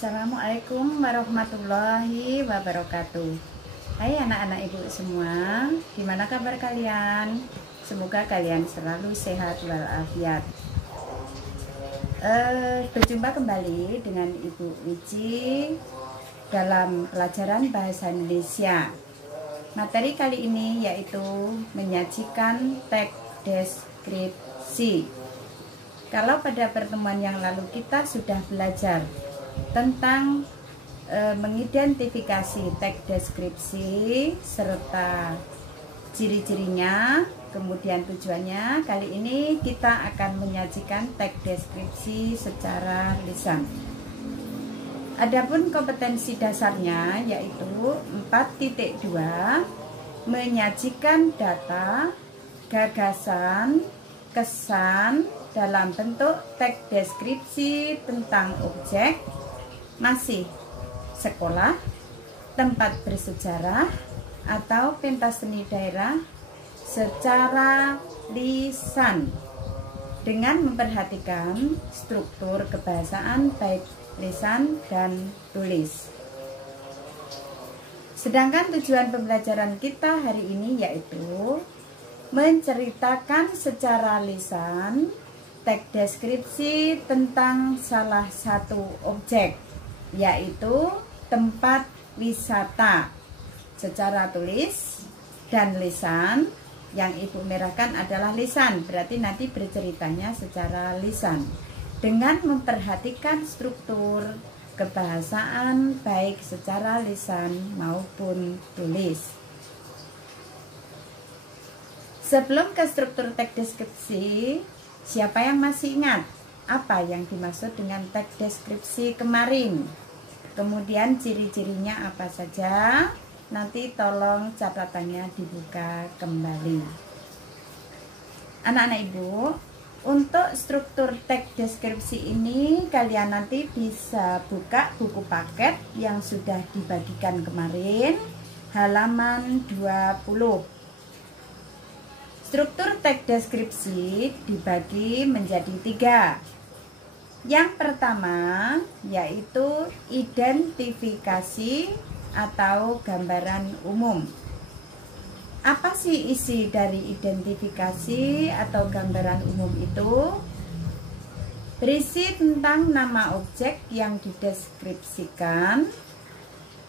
Assalamualaikum warahmatullahi wabarakatuh. Hai anak-anak ibu semua, gimana kabar kalian? Semoga kalian selalu sehat walafiat. Berjumpa kembali dengan Ibu Wiji dalam pelajaran bahasa Indonesia. Materi kali ini yaitu menyajikan teks deskripsi. Kalau pada pertemuan yang lalu kita sudah belajar tentang mengidentifikasi teks deskripsi serta ciri-cirinya, kemudian tujuannya. Kali ini kita akan menyajikan teks deskripsi secara lisan. Adapun kompetensi dasarnya yaitu 4.2, menyajikan data, gagasan, kesan dalam bentuk teks deskripsi tentang objek, masih sekolah, tempat bersejarah, atau pentas seni daerah secara lisan dengan memperhatikan struktur kebahasaan baik lisan dan tulis. Sedangkan tujuan pembelajaran kita hari ini yaitu menceritakan secara lisan teks deskripsi tentang salah satu objek, yaitu tempat wisata. Secara tulis dan lisan, yang ibu merahkan adalah lisan, berarti nanti berceritanya secara lisan dengan memperhatikan struktur kebahasaan baik secara lisan maupun tulis. Sebelum ke struktur teks deskripsi, siapa yang masih ingat apa yang dimaksud dengan teks deskripsi kemarin? Kemudian ciri-cirinya apa saja? Nanti tolong catatannya dibuka kembali. Anak-anak ibu, untuk struktur teks deskripsi ini kalian nanti bisa buka buku paket yang sudah dibagikan kemarin, halaman 20. Struktur teks deskripsi dibagi menjadi 3. Yang pertama yaitu identifikasi atau gambaran umum. Apa sih isi dari identifikasi atau gambaran umum itu? Berisi tentang nama objek yang dideskripsikan,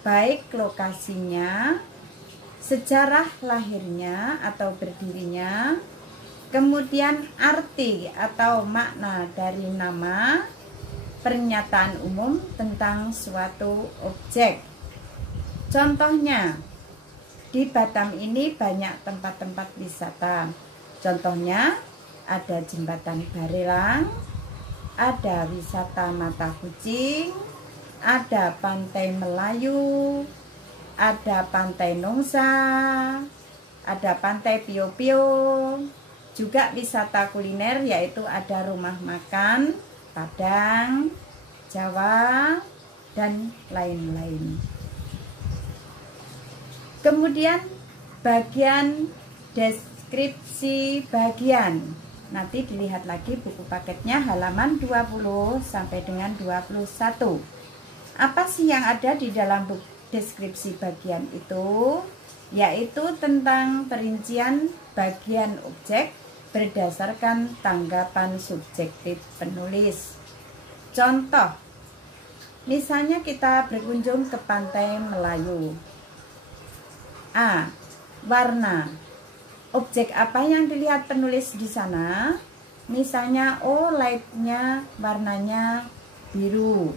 baik lokasinya, sejarah lahirnya atau berdirinya, kemudian arti atau makna dari nama, pernyataan umum tentang suatu objek. Contohnya, di Batam ini banyak tempat-tempat wisata. Contohnya, ada jembatan Barelang, ada wisata mata kucing, ada pantai Melayu, ada pantai Nongsa, ada pantai Pio Pio, juga wisata kuliner yaitu ada rumah makan Padang, Jawa, dan lain-lain. Kemudian bagian deskripsi bagian. Nanti dilihat lagi buku paketnya halaman 20 sampai dengan 21. Apa sih yang ada di dalam buku deskripsi bagian itu? Yaitu tentang perincian bagian objek berdasarkan tanggapan subjektif penulis. Contoh, misalnya kita berkunjung ke pantai Melayu. A. Warna. Objek apa yang dilihat penulis di sana? Misalnya, oh lightnya warnanya biru.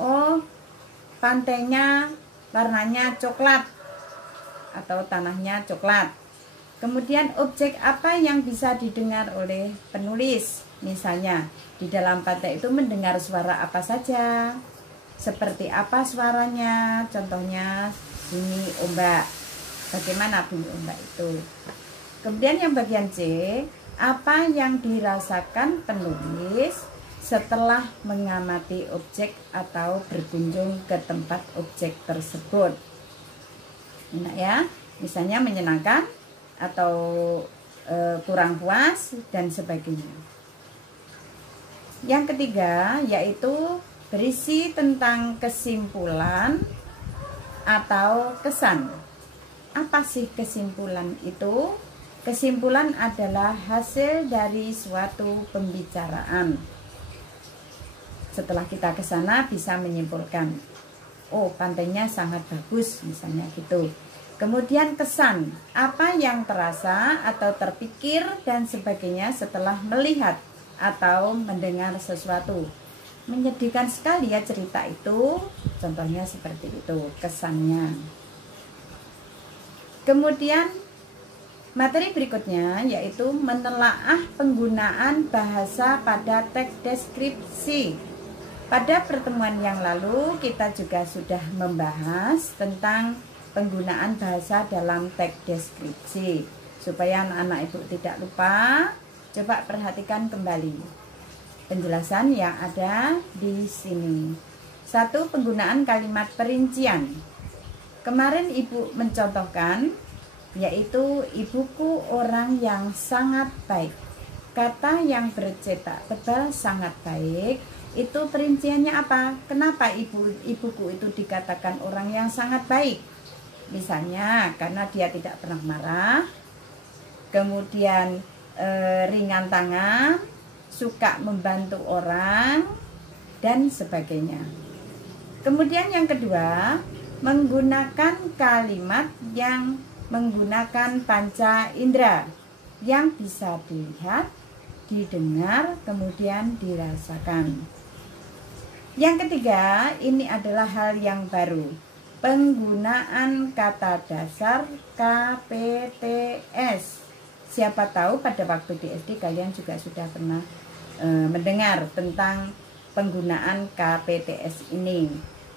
Oh, pantainya warnanya coklat atau tanahnya coklat. Kemudian objek apa yang bisa didengar oleh penulis? Misalnya, di dalam pantai itu mendengar suara apa saja? Seperti apa suaranya? Contohnya bunyi ombak. Bagaimana bunyi ombak itu? Kemudian yang bagian C, apa yang dirasakan penulis setelah mengamati objek atau berkunjung ke tempat objek tersebut? Enak ya, misalnya menyenangkan atau kurang puas dan sebagainya. Yang ketiga yaitu berisi tentang kesimpulan atau kesan. Apa sih kesimpulan itu? Kesimpulan adalah hasil dari suatu pembicaraan. Setelah kita ke sana bisa menyimpulkan, oh pantainya sangat bagus, misalnya gitu. Kemudian kesan, apa yang terasa atau terpikir dan sebagainya setelah melihat atau mendengar sesuatu. Menyedihkan sekali ya cerita itu, contohnya seperti itu kesannya. Kemudian materi berikutnya yaitu menelaah penggunaan bahasa pada teks deskripsi. Pada pertemuan yang lalu kita juga sudah membahas tentang penggunaan bahasa dalam teks deskripsi. Supaya anak-anak ibu tidak lupa, coba perhatikan kembali penjelasan yang ada di sini. 1. Penggunaan kalimat perincian. Kemarin ibu mencontohkan, yaitu ibuku orang yang sangat baik. Kata yang bercetak tebal sangat baik, itu perinciannya apa? Kenapa ibuku itu dikatakan orang yang sangat baik? Misalnya karena dia tidak pernah marah, kemudian ringan tangan, suka membantu orang, dan sebagainya. Kemudian yang kedua, menggunakan kalimat yang menggunakan panca indera yang bisa dilihat, didengar, kemudian dirasakan. Yang ketiga, ini adalah hal yang baru. Penggunaan kata dasar KPTS. Siapa tahu pada waktu di SD kalian juga sudah pernah mendengar tentang penggunaan KPTS ini.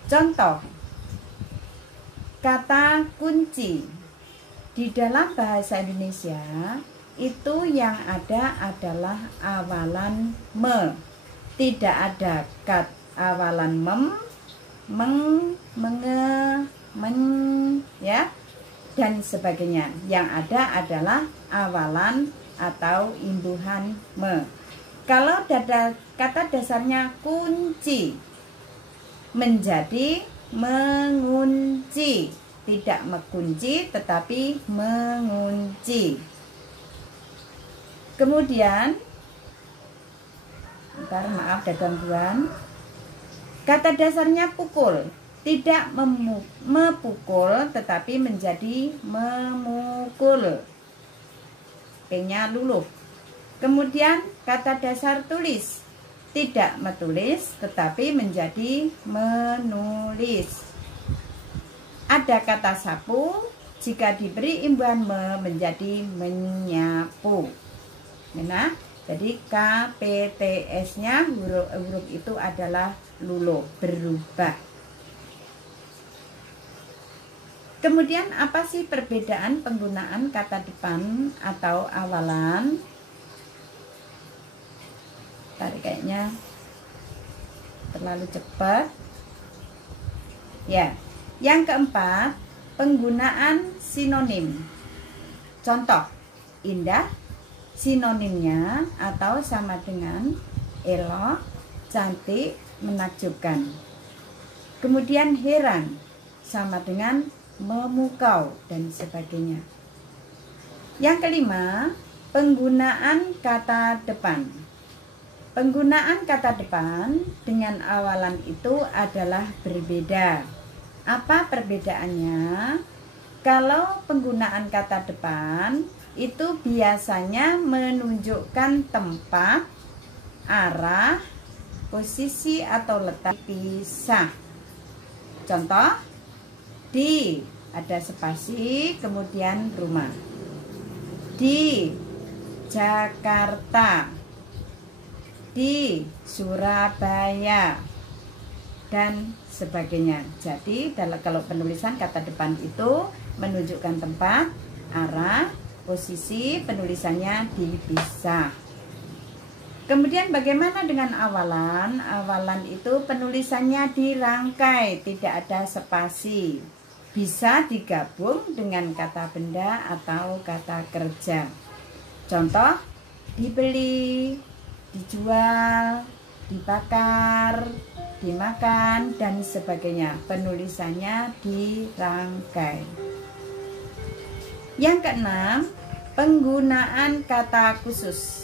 Contoh, kata kunci. Di dalam bahasa Indonesia itu yang ada adalah awalan me. Tidak ada kat awalan mem, meng, menge, men, ya, dan sebagainya. Yang ada adalah awalan atau imbuhan me. Kalau kata dasarnya kunci, menjadi mengunci, tidak mengunci tetapi mengunci. Kemudian, maaf ada gangguan. Kata dasarnya pukul, tidak memukul tetapi menjadi memukul. P-nya luluh. Kemudian kata dasar tulis, tidak menulis tetapi menjadi menulis. Ada kata sapu, jika diberi imbuhan me menjadi menyapu. Nah, jadi KPTS-nya huruf itu adalah luluh, berubah. Kemudian apa sih perbedaan penggunaan kata depan atau awalan? Tarik kayaknya terlalu cepat. Ya, yang keempat, penggunaan sinonim. Contoh, indah, sinonimnya atau sama dengan elok, cantik, menakjubkan. Kemudian heran, sama dengan memukau, dan sebagainya. Yang kelima, penggunaan kata depan. Penggunaan kata depan dengan awalan itu adalah berbeda. Apa perbedaannya? Kalau penggunaan kata depan itu biasanya menunjukkan tempat, arah, posisi atau letak pisah. Contoh, di ada spasi kemudian rumah. Di Jakarta, di Surabaya, dan sebagainya. Jadi kalau penulisan kata depan itu menunjukkan tempat, arah, posisi, penulisannya dipisah. Kemudian bagaimana dengan awalan? Awalan itu penulisannya dirangkai, tidak ada spasi. Bisa digabung dengan kata benda atau kata kerja. Contoh, dibeli, dijual, dibakar, dimakan, dan sebagainya. Penulisannya dirangkai. Yang keenam, penggunaan kata khusus.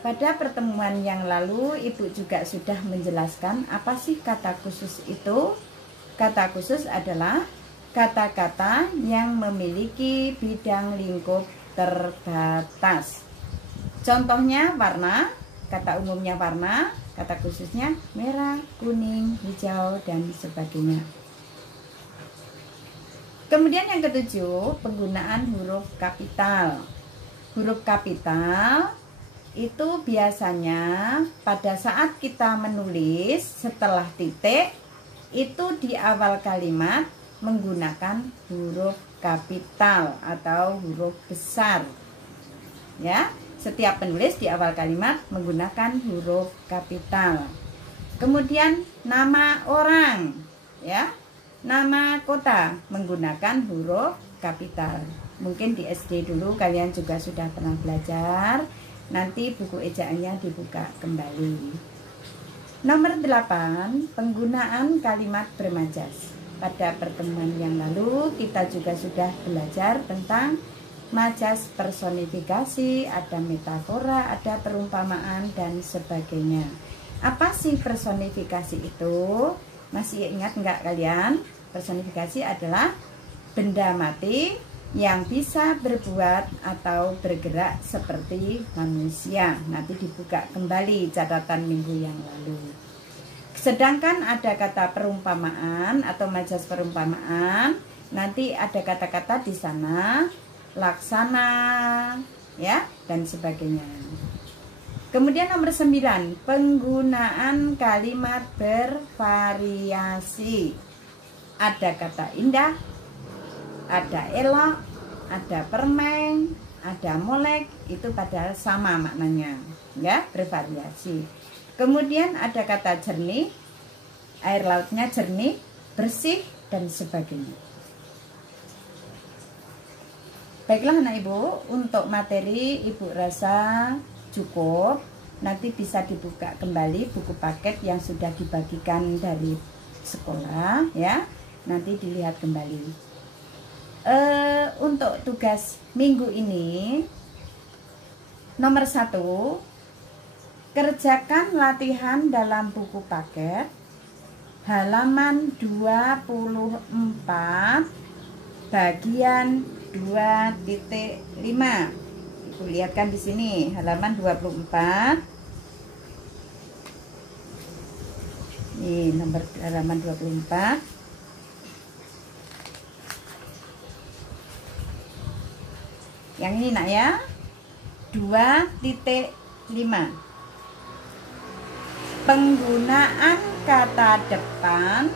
Pada pertemuan yang lalu, Ibu juga sudah menjelaskan apa sih kata khusus itu. Kata khusus adalah kata-kata yang memiliki bidang lingkup terbatas. Contohnya warna, kata umumnya warna, kata khususnya merah, kuning, hijau, dan sebagainya. Kemudian yang ketujuh, penggunaan huruf kapital. Huruf kapital itu biasanya pada saat kita menulis setelah titik, itu di awal kalimat menggunakan huruf kapital atau huruf besar. Ya, setiap penulis di awal kalimat menggunakan huruf kapital. Kemudian nama orang, ya, nama kota menggunakan huruf kapital. Mungkin di SD dulu kalian juga sudah pernah belajar. Nanti buku ejaannya dibuka kembali. Nomor 8, penggunaan kalimat bermajas. Pada pertemuan yang lalu kita juga sudah belajar tentang majas personifikasi, ada metafora, ada perumpamaan, dan sebagainya. Apa sih personifikasi itu? Masih ingat nggak kalian? Personifikasi adalah benda mati yang bisa berbuat atau bergerak seperti manusia. Nanti dibuka kembali catatan minggu yang lalu. Sedangkan ada kata perumpamaan atau majas perumpamaan, nanti ada kata-kata di sana laksana, ya, dan sebagainya. Kemudian nomor 9, penggunaan kalimat bervariasi. Ada kata indah, ada elok, ada permen, ada molek, itu padahal sama maknanya, ya, bervariasi. Kemudian ada kata jernih, air lautnya jernih, bersih, dan sebagainya. Baiklah anak ibu, untuk materi ibu rasa cukup. Nanti bisa dibuka kembali buku paket yang sudah dibagikan dari sekolah, ya. Nanti dilihat kembali. Untuk tugas minggu ini, nomor 1, kerjakan latihan dalam buku paket halaman 24 bagian 2.5. Ibu lihatkan di sini halaman 24. Ini nomor halaman 24. Yang ini nak ya. 2.5. Penggunaan kata depan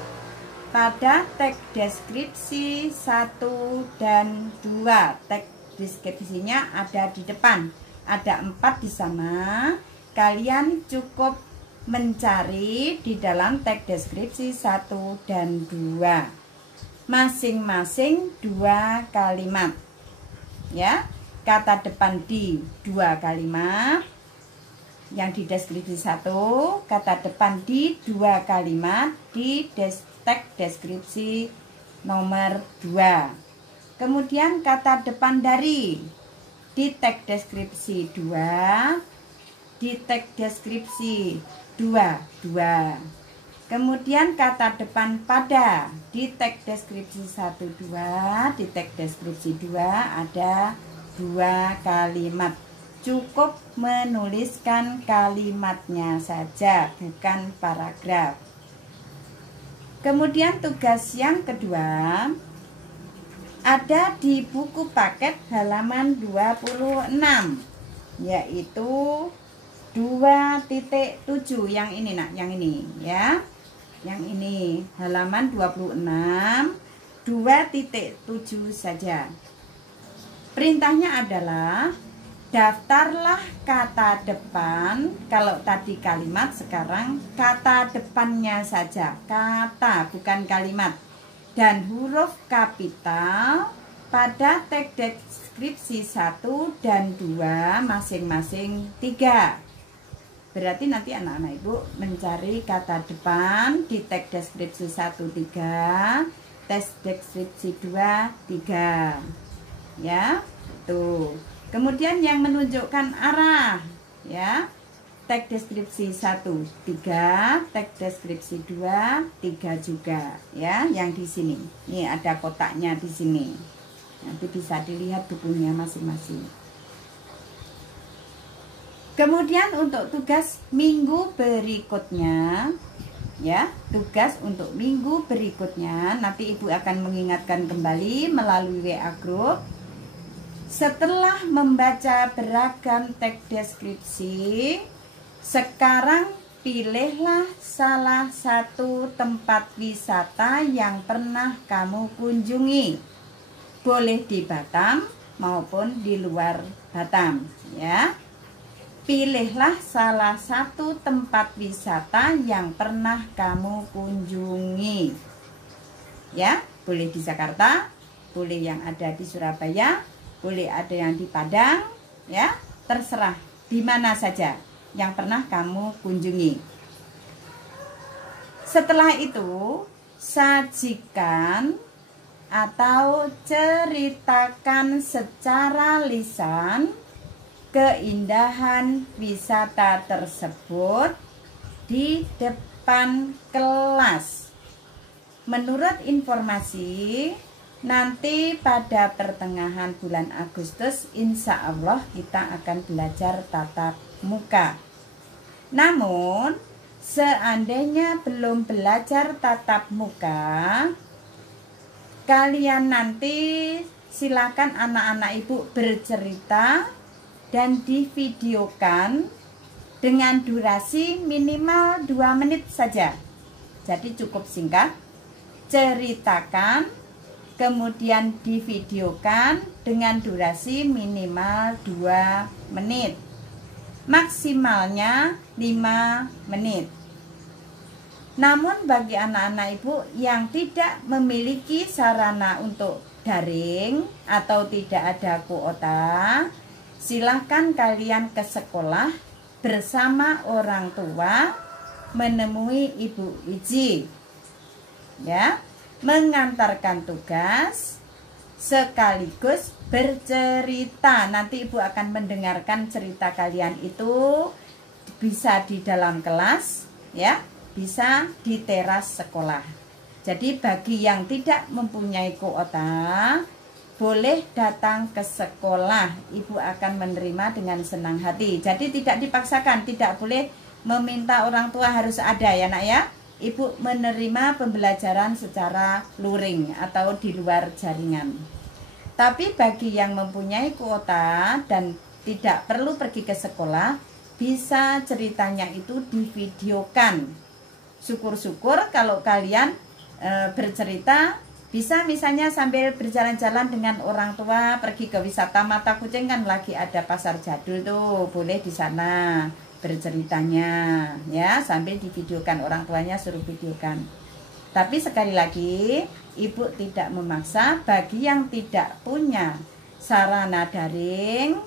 pada teks deskripsi 1 dan 2. Teks deskripsinya ada di depan. Ada 4 di sana. Kalian cukup mencari di dalam teks deskripsi 1 dan 2. Masing-masing 2 kalimat. Ya, kata depan di 2 kalimat. Yang di deskripsi 1, kata depan di 2 kalimat di teks deskripsi nomor 2. Kemudian kata depan dari di teks deskripsi 2, di teks deskripsi 2. Kemudian kata depan pada di teks deskripsi 1, 2, di teks deskripsi 2 ada 2 kalimat. Cukup menuliskan kalimatnya saja, bukan paragraf. Kemudian tugas yang kedua ada di buku paket halaman 26, yaitu 2.7. Yang ini nak, yang ini ya. Yang ini halaman 26, 2.7 saja. Perintahnya adalah daftarlah kata depan. Kalau tadi kalimat, sekarang kata depannya saja. Kata, bukan kalimat. Dan huruf kapital pada teks deskripsi 1 dan 2 masing-masing 3. Berarti nanti anak-anak ibu mencari kata depan di teks deskripsi 1 3, teks deskripsi 2 3. Ya, tuh. Kemudian yang menunjukkan arah, ya. Teks deskripsi 1 3, teks deskripsi 2 3 juga, ya, yang di sini. Ini ada kotaknya di sini. Nanti bisa dilihat bukunya masing-masing. Kemudian untuk tugas minggu berikutnya, ya, tugas untuk minggu berikutnya nanti ibu akan mengingatkan kembali melalui WA group. Setelah membaca beragam teks deskripsi, sekarang pilihlah salah satu tempat wisata yang pernah kamu kunjungi. Boleh di Batam maupun di luar Batam, ya. Pilihlah salah satu tempat wisata yang pernah kamu kunjungi. Ya, boleh di Jakarta, boleh yang ada di Surabaya, boleh ada yang di Padang, ya, terserah di mana saja yang pernah kamu kunjungi. Setelah itu, sajikan atau ceritakan secara lisan keindahan wisata tersebut di depan kelas. Menurut informasi, nanti pada pertengahan bulan Agustus insya Allah kita akan belajar tatap muka. Namun, seandainya belum belajar tatap muka, kalian nanti silakan anak-anak ibu bercerita dan divideokan dengan durasi minimal 2 menit saja. Jadi cukup singkat, ceritakan, kemudian divideokan dengan durasi minimal 2 menit. Maksimalnya 5 menit. Namun bagi anak-anak ibu yang tidak memiliki sarana untuk daring atau tidak ada kuota, silahkan kalian ke sekolah bersama orang tua menemui Ibu Iji, ya, mengantarkan tugas sekaligus bercerita. Nanti ibu akan mendengarkan cerita kalian itu bisa di dalam kelas, ya, bisa di teras sekolah. Jadi bagi yang tidak mempunyai kuota, boleh datang ke sekolah, ibu akan menerima dengan senang hati. Jadi tidak dipaksakan, tidak boleh meminta orang tua harus ada, ya nak, ya. Ibu menerima pembelajaran secara luring atau di luar jaringan. Tapi bagi yang mempunyai kuota dan tidak perlu pergi ke sekolah, bisa ceritanya itu divideokan. Syukur-syukur kalau kalian bercerita, bisa misalnya sambil berjalan-jalan dengan orang tua, pergi ke wisata Mata Kucing, kan lagi ada pasar jadul tuh, boleh di sana berceritanya, ya, sambil divideokan, orang tuanya suruh videokan. Tapi sekali lagi, ibu tidak memaksa. Bagi yang tidak punya sarana daring,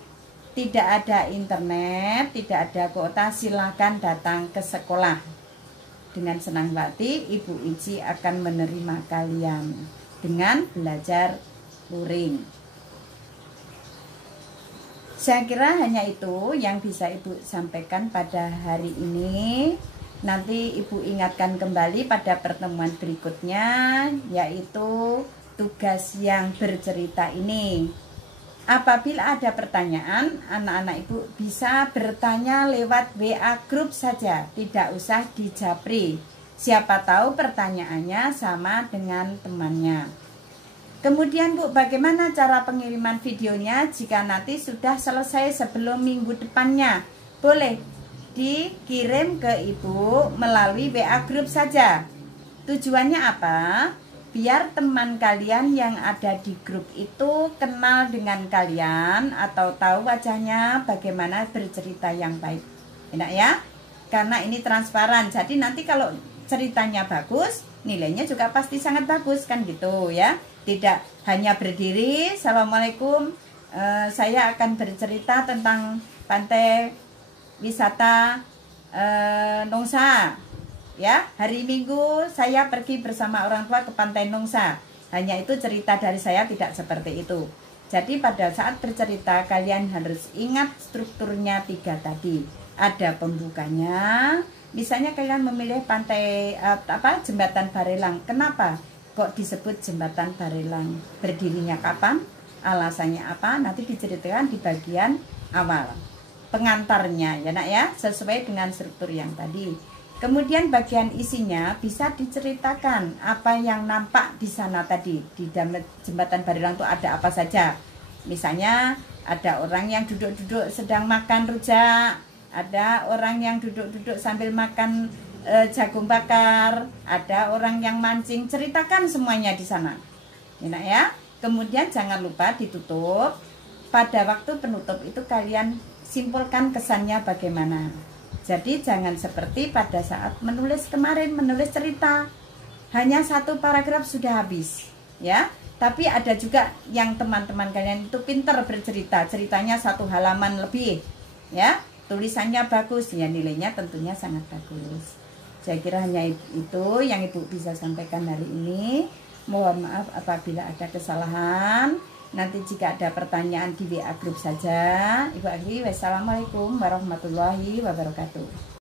tidak ada internet, tidak ada kuota, silahkan datang ke sekolah. Dengan senang hati, Ibu Iji akan menerima kalian dengan belajar luring. Saya kira hanya itu yang bisa Ibu sampaikan pada hari ini. Nanti Ibu ingatkan kembali pada pertemuan berikutnya, yaitu tugas yang bercerita ini. Apabila ada pertanyaan, anak-anak Ibu bisa bertanya lewat WA grup saja, tidak usah di japri. Siapa tahu pertanyaannya sama dengan temannya. Kemudian Bu, bagaimana cara pengiriman videonya jika nanti sudah selesai sebelum minggu depannya? Boleh dikirim ke Ibu melalui WA grup saja. Tujuannya apa? Biar teman kalian yang ada di grup itu kenal dengan kalian atau tahu wajahnya, bagaimana bercerita yang baik. Enak ya? Karena ini transparan. Jadi nanti kalau ceritanya bagus, nilainya juga pasti sangat bagus, kan gitu ya. Tidak hanya berdiri, Assalamualaikum, saya akan bercerita tentang pantai wisata Nongsa. Ya, hari Minggu saya pergi bersama orang tua ke Pantai Nongsa. Hanya itu cerita dari saya, tidak seperti itu. Jadi pada saat bercerita kalian harus ingat strukturnya 3 tadi. Ada pembukanya. Misalnya kalian memilih pantai Jembatan Barelang. Kenapa kok disebut Jembatan Barelang? Berdirinya kapan? Alasannya apa? Nanti diceritakan di bagian awal. Pengantarnya ya nak ya, sesuai dengan struktur yang tadi. Kemudian bagian isinya bisa diceritakan apa yang nampak di sana tadi. Di Jembatan Barelang itu ada apa saja. Misalnya ada orang yang duduk-duduk sedang makan rujak, ada orang yang duduk-duduk sambil makan jagung bakar, ada orang yang mancing. Ceritakan semuanya di sana. Enak ya. Kemudian jangan lupa ditutup. Pada waktu penutup itu kalian simpulkan kesannya bagaimana. Jadi jangan seperti pada saat menulis kemarin, menulis cerita hanya 1 paragraf sudah habis, ya. Tapi ada juga yang teman-teman kalian itu pinter bercerita, ceritanya 1 halaman lebih, ya. Tulisannya bagus, ya nilainya tentunya sangat bagus. Saya kira hanya itu yang Ibu bisa sampaikan hari ini. Mohon maaf apabila ada kesalahan. Nanti jika ada pertanyaan di WA grup saja. Ibu akhiri, wassalamualaikum warahmatullahi wabarakatuh.